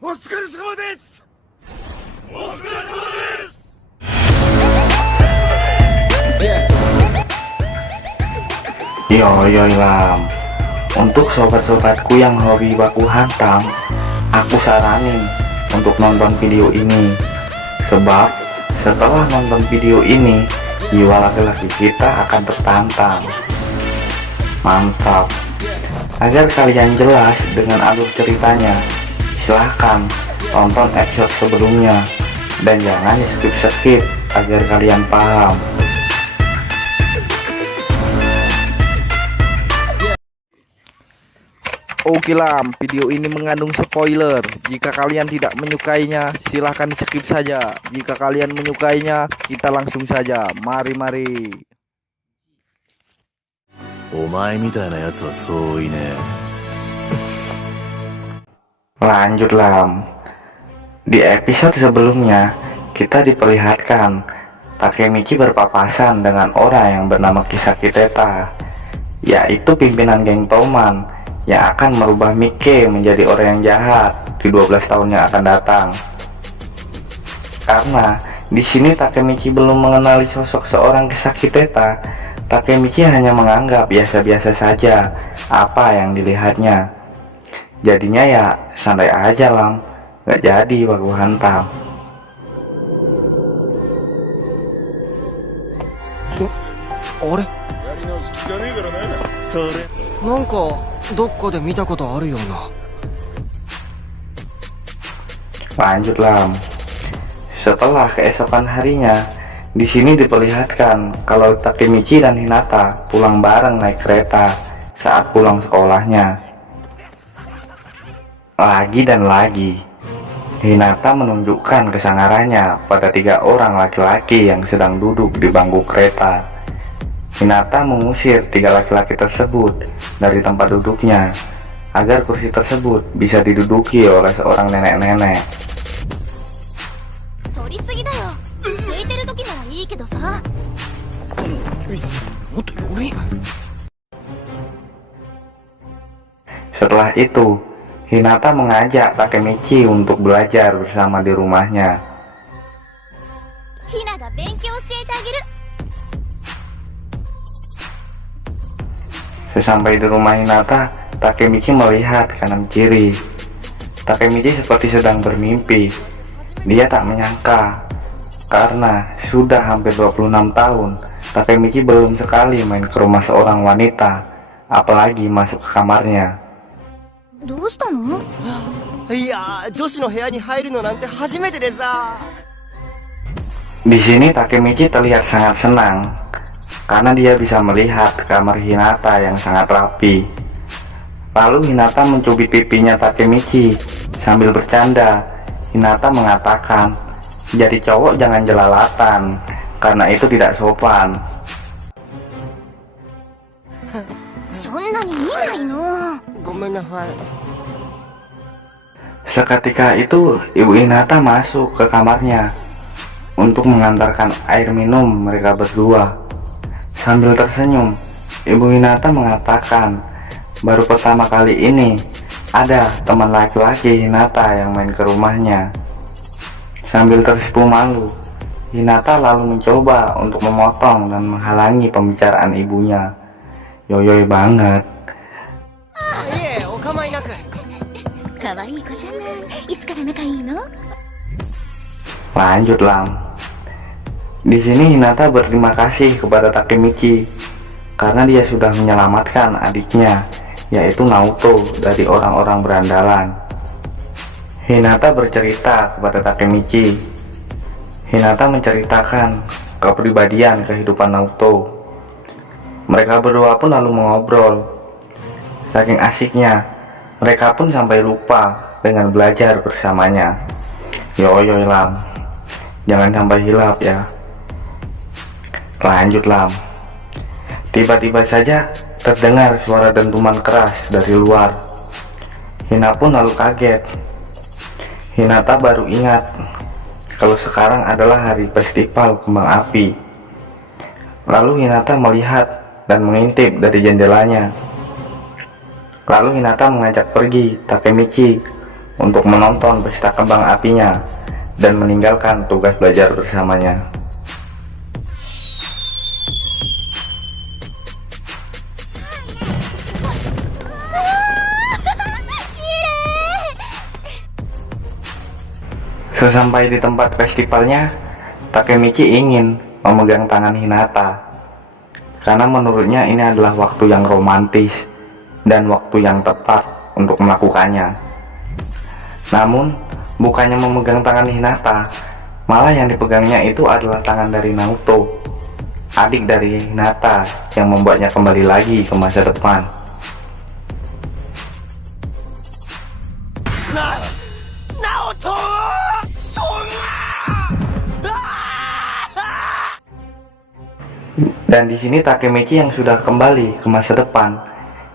お疲れ様です。お疲れ様です。Yo Lam, untuk sobat-sobatku yang hobi baku hantam, aku saranin untuk nonton video ini. Sebab setelah nonton video ini, jiwa laki-laki kita akan tertantang. Mantap. Agar kalian jelas dengan alur ceritanya, silahkan tonton episode sebelumnya dan jangan skip agar kalian paham. Oke Lam, video ini mengandung spoiler. Jika kalian tidak menyukainya, silahkan skip saja. Jika kalian menyukainya, kita langsung saja. Mari. お前みたいなやつはそういねえ。 Lanjut Lam. Di episode sebelumnya, kita diperlihatkan Takemichi berpapasan dengan orang yang bernama Kisaki Teta, yaitu pimpinan geng Toman yang akan merubah Mike menjadi orang yang jahat di 12 tahun yang akan datang. Karena di sini Takemichi belum mengenali sosok seorang Kisaki Teta, Takemichi hanya menganggap biasa-biasa saja apa yang dilihatnya. Jadinya ya santai aja Lam, gak jadi baku hantam. あれなんかどっかで見たことあるような。 Lanjut Lam. Setelah keesokan harinya, di sini diperlihatkan kalau Takemichi dan Hinata pulang bareng naik kereta saat pulang sekolahnya. Lagi dan lagi, Hinata menunjukkan kesangarannya pada 3 orang laki-laki yang sedang duduk di bangku kereta. Hinata mengusir 3 laki-laki tersebut dari tempat duduknya agar kursi tersebut bisa diduduki oleh seorang nenek-nenek. Setelah itu, Hinata mengajak Takemichi untuk belajar bersama di rumahnya. Sesampai di rumah Hinata, Takemichi melihat kanan kiri. Takemichi seperti sedang bermimpi. Dia tak menyangka, karena sudah hampir 26 tahun, Takemichi belum sekali main ke rumah seorang wanita, apalagi masuk ke kamarnya. どうしたの？いやー、女子の部屋に入るのなんて初めてでさ。 Di sini Takemichi terlihat sangat senang karena dia bisa melihat kamar Hinata yang sangat rapi. Lalu Hinata mencubit pipinya Takemichi sambil bercanda. Hinata mengatakan, jadi cowok jangan jelalatan karena itu tidak sopan. そんなに見ないの。ごめんなさい。 Seketika itu Ibu Hinata masuk ke kamarnya untuk mengantarkan air minum mereka berdua. Sambil tersenyum, Ibu Hinata mengatakan baru pertama kali ini ada teman laki-laki Hinata yang main ke rumahnya. Sambil tersipu malu, Hinata lalu mencoba untuk memotong dan menghalangi pembicaraan ibunya. Yoyoy banget. いえ、お構いなく。可愛い子じゃない。いつから仲いいの？ Lanjut Lam. Di sini Hinata berterima kasih kepada Takemichi karena dia sudah menyelamatkan adiknya, yaitu Naoto, dari orang-orang berandalan. Hinata bercerita kepada Takemichi. Hinata menceritakan kepribadian kehidupan Naoto. Mereka berdua pun lalu mengobrol. Saking asiknya, mereka pun sampai lupa dengan belajar bersamanya. Yoyoy Lam, jangan sampai hilap ya. Lanjut Lam. Tiba-tiba saja terdengar suara dentuman keras dari luar. Hina pun lalu kaget. Hinata baru ingat kalau sekarang adalah hari festival kembang api. Lalu Hinata melihat dan mengintip dari jendelanya. Lalu Hinata mengajak pergi Takemichi untuk menonton pesta kembang apinya dan meninggalkan tugas belajar bersamanya. Sesampai di tempat festivalnya, Takemichi ingin memegang tangan Hinata karena menurutnya ini adalah waktu yang romantis dan waktu yang tepat untuk melakukannya. Namun bukannya memegang tangan Hinata, malah yang dipegangnya itu adalah tangan dari Naoto, adik dari Hinata, yang membuatnya kembali lagi ke masa depan. Naoto! Dan di sini Takemichi yang sudah kembali ke masa depan,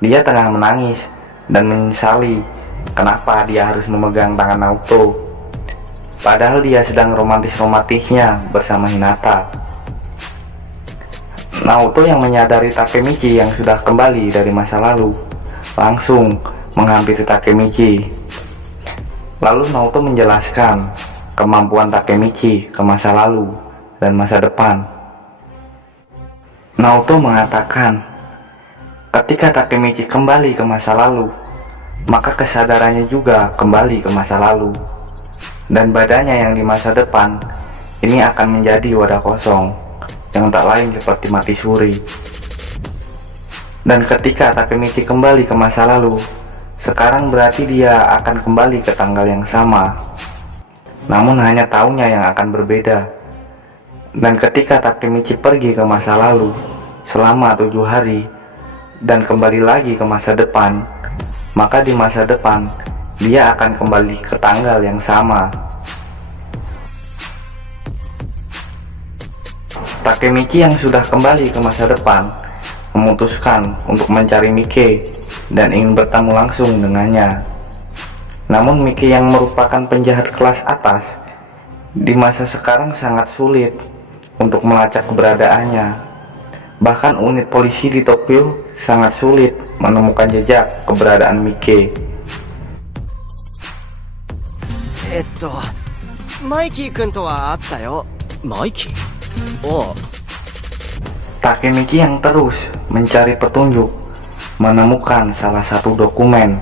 dia tengah menangis dan menyesali kenapa dia harus memegang tangan Naoto, padahal dia sedang romantis-romantisnya bersama Hinata. Naoto yang menyadari Takemichi yang sudah kembali dari masa lalu langsung menghampiri Takemichi. Lalu Naoto menjelaskan kemampuan Takemichi ke masa lalu dan masa depan. Naoto mengatakan, ketika Takemichi kembali ke masa lalu, maka kesadarannya juga kembali ke masa lalu, dan badannya yang di masa depan ini akan menjadi wadah kosong yang tak lain seperti mati suri. Dan ketika Takemichi kembali ke masa lalu, sekarang berarti dia akan kembali ke tanggal yang sama, namun hanya tahunnya yang akan berbeda. Dan ketika Takemichi pergi ke masa lalu selama 7 hari dan kembali lagi ke masa depan, maka di masa depan dia akan kembali ke tanggal yang sama. Takemichi yang sudah kembali ke masa depan memutuskan untuk mencari Mike dan ingin bertemu langsung dengannya. Namun Mike yang merupakan penjahat kelas atas di masa sekarang sangat sulit untuk melacak keberadaannya. Bahkan unit polisi di Tokyo sangat sulit menemukan jejak keberadaan Mike. マイキー君とは会ったよ。マイキー？ああ。 Takemichi yang terus mencari petunjuk menemukan salah satu dokumen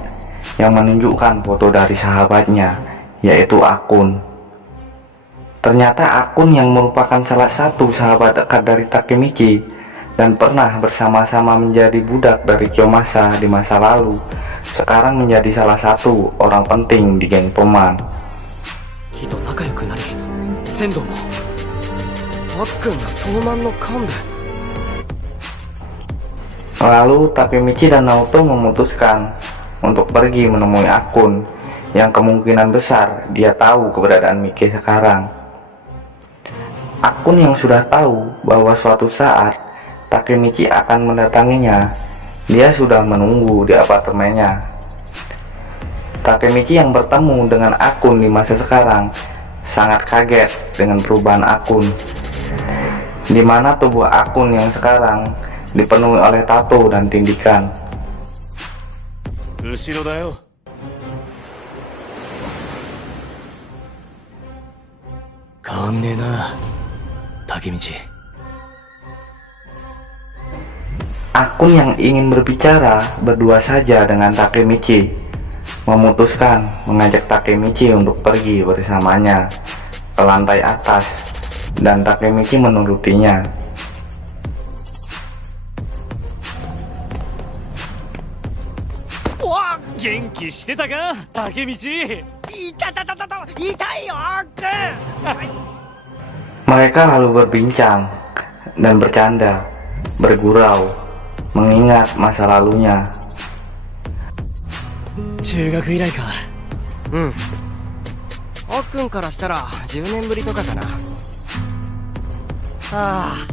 yang menunjukkan foto dari sahabatnya, yaitu Akun. Ternyata Akun yang merupakan salah satu sahabat dekat dari Takemichi dan pernah bersama-sama menjadi budak dari Kiyomasa di masa lalu, sekarang menjadi salah satu orang penting di geng Toman. 木と仲良くなり、仙道も。あっくんが東卍の幹部。 Lalu Takemichi dan Naoto memutuskan untuk pergi menemui Akun yang kemungkinan besar dia tahu keberadaan Mike sekarang. Akun yang sudah tahu bahwa suatu saat Takemichi akan mendatanginya, dia sudah menunggu di apartemennya. Takemichi yang bertemu dengan Akun di masa sekarang sangat kaget dengan perubahan Akun, di mana tubuh Akun yang sekarang dipenuhi oleh tato dan tindikan. 後ろだよ。変わんねえな、竹道。 Akun yang ingin berbicara berdua saja dengan Takemichi memutuskan mengajak Takemichi untuk pergi bersamanya ke lantai atas, dan Takemichi menurutinya. わあ、元気してたか、竹道。いたたたたた、痛いよ、あっくん。 Mereka lalu berbincang dan bercanda, bergurau, mengingat masa lalunya. 中学以来か。うん。あっくんからしたら10年ぶりとかかな。ああ。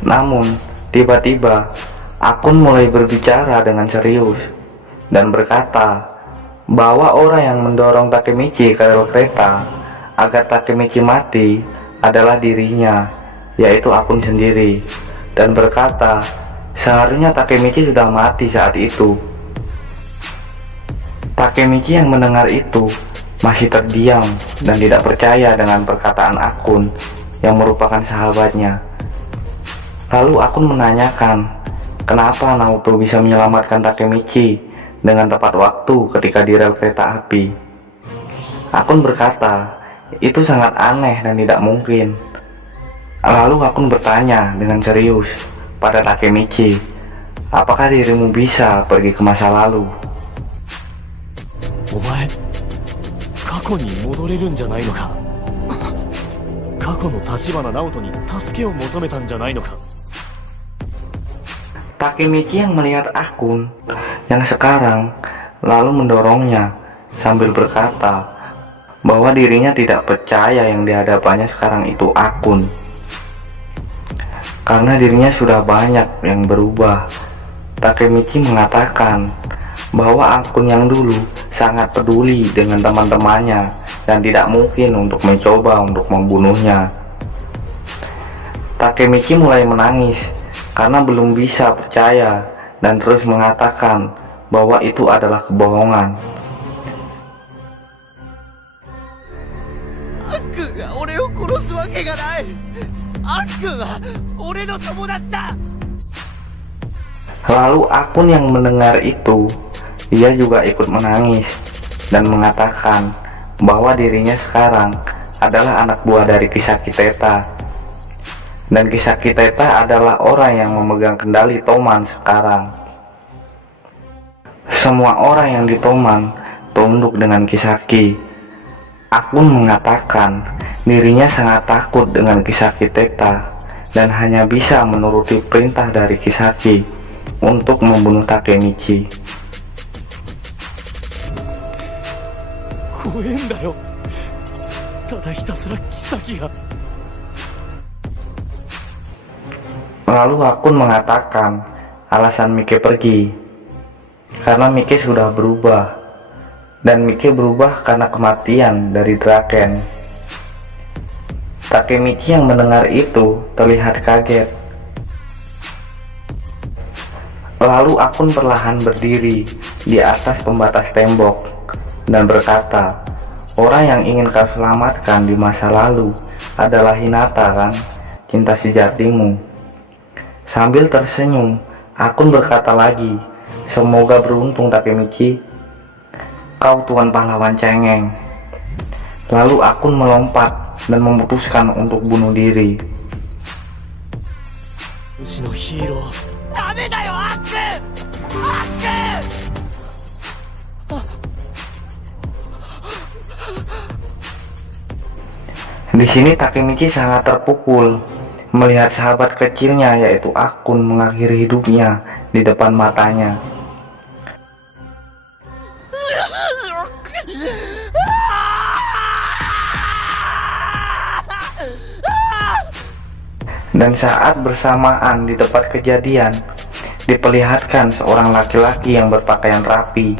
Namun, tiba-tiba Akun mulai berbicara dengan serius dan berkata bahwa orang yang mendorong Takemichi ke rel kereta agar Takemichi mati adalah dirinya, yaitu Akun sendiri, dan berkata seharusnya Takemichi sudah mati saat itu. Takemichi yang mendengar itu masih terdiam dan tidak percaya dengan perkataan Akun yang merupakan sahabatnya. Lalu Akun menanyakan kenapa Naoto bisa menyelamatkan Takemichi dengan tepat waktu ketika di rel kereta api. Akun berkata itu sangat aneh dan tidak mungkin. Lalu Akun bertanya dengan serius pada Takemichi, apakah dirimu bisa pergi ke masa lalu? お前過去に戻れるんじゃないのか。過去の立花直人に助けを求めたんじゃないのか。 Takemichi yang melihat Akun yang sekarang lalu mendorongnya sambil berkata bahwa dirinya tidak percaya yang dihadapannya sekarang itu Akun, karena dirinya sudah banyak yang berubah. Takemichi mengatakan bahwa Akun yang dulu sangat peduli dengan teman-temannya dan tidak mungkin untuk mencoba untuk membunuhnya. Takemichi mulai menangis karena belum bisa percaya dan terus mengatakan bahwa itu adalah kebohongan. アッくんが俺を殺すわけがない。アッくんは俺の友達だ。 Lalu Akun yang mendengar itu, dia juga ikut menangis dan mengatakan bahwa dirinya sekarang adalah anak buah dari Kisaki Teta. Dan Kisaki Teta adalah orang yang memegang kendali Toman sekarang. Semua orang yang di Toman tunduk dengan Kisaki. Akun mengatakan dirinya sangat takut dengan Kisaki Teta dan hanya bisa menuruti perintah dari Kisaki untuk membunuh Takemichi. 怖えんだよ。ただひたすら妃が。 Lalu Akun mengatakan alasan Mike pergi karena Mike sudah berubah, dan Mike berubah karena kematian dari Draken. Takemichi yang mendengar itu terlihat kaget. Lalu Akun perlahan berdiri di atas pembatas tembok dan berkata, orang yang ingin kau selamatkan di masa lalu adalah Hinata kan, cinta sejatimu. Sambil tersenyum, Akun berkata lagi, semoga beruntung Takemichi, kau tuan pahlawan cengeng. Lalu Akun melompat dan memutuskan untuk bunuh diri. 牛のヒーロー。 ダメだよアッくん。アッくん。 Di sini Takemichi sangat terpukul melihat sahabat kecilnya yaitu Akun mengakhiri hidupnya di depan matanya. Dan saat bersamaan di tempat kejadian diperlihatkan seorang laki-laki yang berpakaian rapi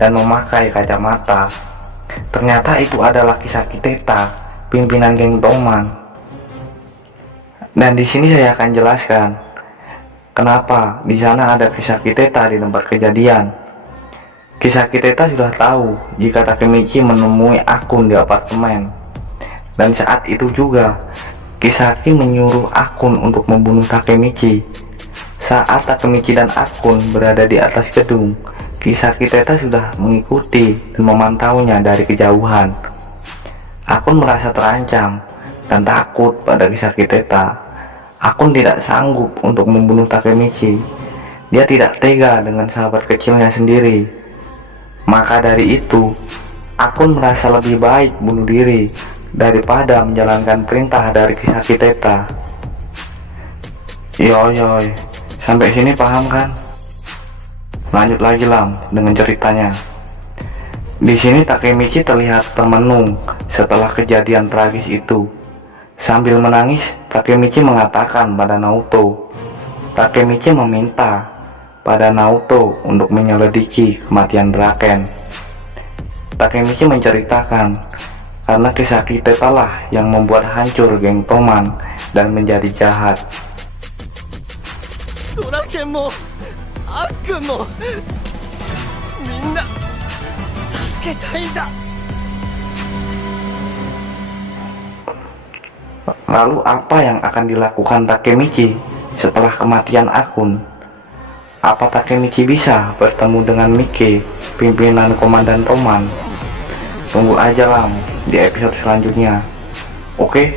dan memakai kacamata. Ternyata itu adalah Kisaki Teta, pimpinan geng Toman. Dan di sini saya akan jelaskan kenapa di sana ada Kisaki Teta di tempat kejadian. Kisaki Teta sudah tahu jika Takemichi menemui Akun di apartemen, dan saat itu juga Kisaki menyuruh Akun untuk membunuh Takemichi. Saat Takemichi dan Akun berada di atas gedung, Kisaki Teta sudah mengikuti dan memantaunya dari kejauhan. Akun merasa terancam dan takut pada Kisaki Teta. Akun tidak sanggup untuk membunuh Takemichi. Dia tidak tega dengan sahabat kecilnya sendiri. Maka dari itu, Akun merasa lebih baik bunuh diri daripada menjalankan perintah dari Kisaki Teta. Yoyoy, sampai sini paham kan? Lanjut lagi Lam dengan ceritanya. Di sini Takemichi terlihat termenung setelah kejadian tragis itu. Sambil menangis, Takemichi mengatakan pada Naoto. Takemichi meminta pada Naoto untuk menyelidiki kematian Draken. Takemichi menceritakan karena Kisaki Teta lah yang membuat hancur geng Toman dan menjadi jahat. ドラケンもアッくんもみんなけたいんだ。 Lalu apa yang akan dilakukan Takemichi setelah kematian Akun? Apa Takemichi bisa bertemu dengan Mike, pimpinan Komandan Toman? Tunggu aja Lam di episode selanjutnya. Oke?